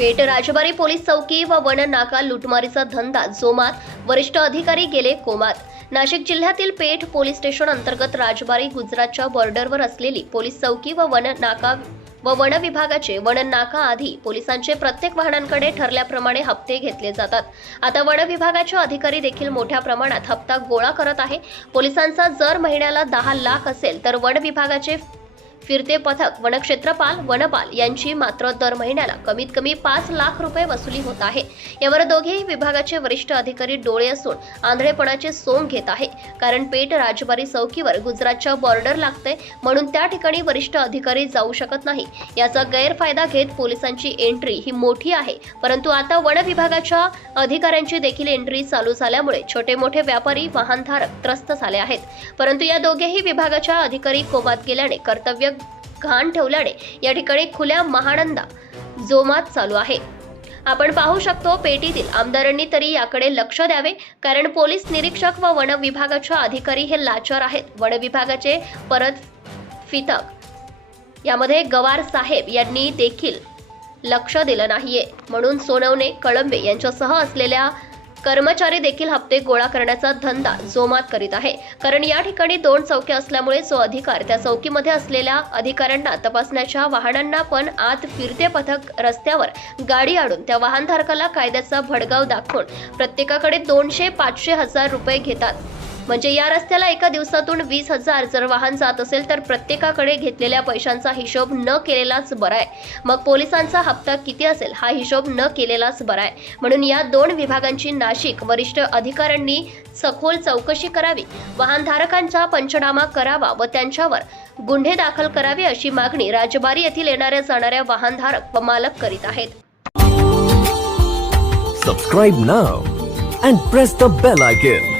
पेठ Rajbari police चौकी व one नाका लुटमारीचा धंदा जोमात. वरिष्ठ अधिकारी गेले कोमात. नाशिक जिल्ह्यातील पेठ पोलीस स्टेशन अंतर्गत राजबारी गुजरातच्या बॉर्डरवर असलेली पोलीस चौकी व वन नाका व वन विभागाचे वन नाका आधी पोलिसांचे प्रत्येक वाहनांकडे ठरल्याप्रमाणे हप्ते घेतले जातात. आता वन विभागाचे अधिकारी देखील मोठ्या प्रमाणात हप्ता गोळा करत आहे. पोलिसांचा जर महिन्याला दहा लाख असेल तर वन विभागाचे फिरते पथक वनक्षेत्रपाल वनपाल यांची मात्र दर महिन्याला कमीत कमी पाच लाख रुपये वसुली होत आहे. यावर दोघेही विभागाचे वरिष्ठ अधिकारी डोळे असून आंधळेपणाचे सोंग घेत आहे. कारण पेठ राजबारी चौकीवर गुजरातच्या बॉर्डर लागते म्हणून त्या ठिकाणी वरिष्ठ अधिकारी जाऊ शकत नाही. याचा गैरफायदा घेत पोलिसांची एंट्री ही मोठी आहे. परंतु आता वन विभागाच्या अधिकाऱ्यांची देखील एंट्री चालू झाल्यामुळे छोटे मोठे व्यापारी वाहनधारक त्रस्त झाले आहेत. परंतु या दोघेही विभागाच्या अधिकारी कोमात गेल्याने कर्तव्य घाण ठेवल्याने या ठिकाणी खुल्या महानंदा जोमात चालू आहे. आपण पाहू शकतो पेटीतील आमदारांनी तरी याकडे लक्ष द्यावे कारण पोलीस निरीक्षक व वन विभागाच्या अधिकारी हे लाचार आहेत. वन विभागाचे परत फितक. यामध्ये गवार साहेब यांनी देखील लक्ष दिलं नाहीये. म्हणून सोनवणे कळंबे यांच्यासह असलेल्या कर्मचारी देखील हप्ते गोळा करण्याचा धंदा जोमात करीत आहे. कारण या ठिकाणी दोन चौक्या असल्यामुळे जो अधिकार त्या चौकीमध्ये असलेल्या अधिकाऱ्यांना तपासण्याच्या वाहनांना पण आत फिरते पथक रस्त्यावर गाडी आणून त्या वाहनधारकाला कायद्याचा भडगाव दाखवून प्रत्येकाकडे दोनशे पाचशे हजार रुपये घेतात. म्हणजे या रस्त्याला एका दिवसातून वीस हजार जर वाहन जात असेल तर प्रत्येकाकडे घेतलेल्या पैशांचा हिशोब न केलेलाच बरा आहे. मग पोलिसांचा हप्ता किती असेल हा हिशोब न केलेलाच बरा आहे. म्हणून या दोन विभागांची नाशिक वरिष्ठ अधिकाऱ्यांनी सखोल चौकशी करावी. वाहनधारकांचा पंचनामा करावा व त्यांच्यावर गुन्हे दाखल करावे अशी मागणी राजबारी येथील येणाऱ्या जाणाऱ्या वाहनधारक व मालक करीत आहेत. Subscribe now and press the bell icon.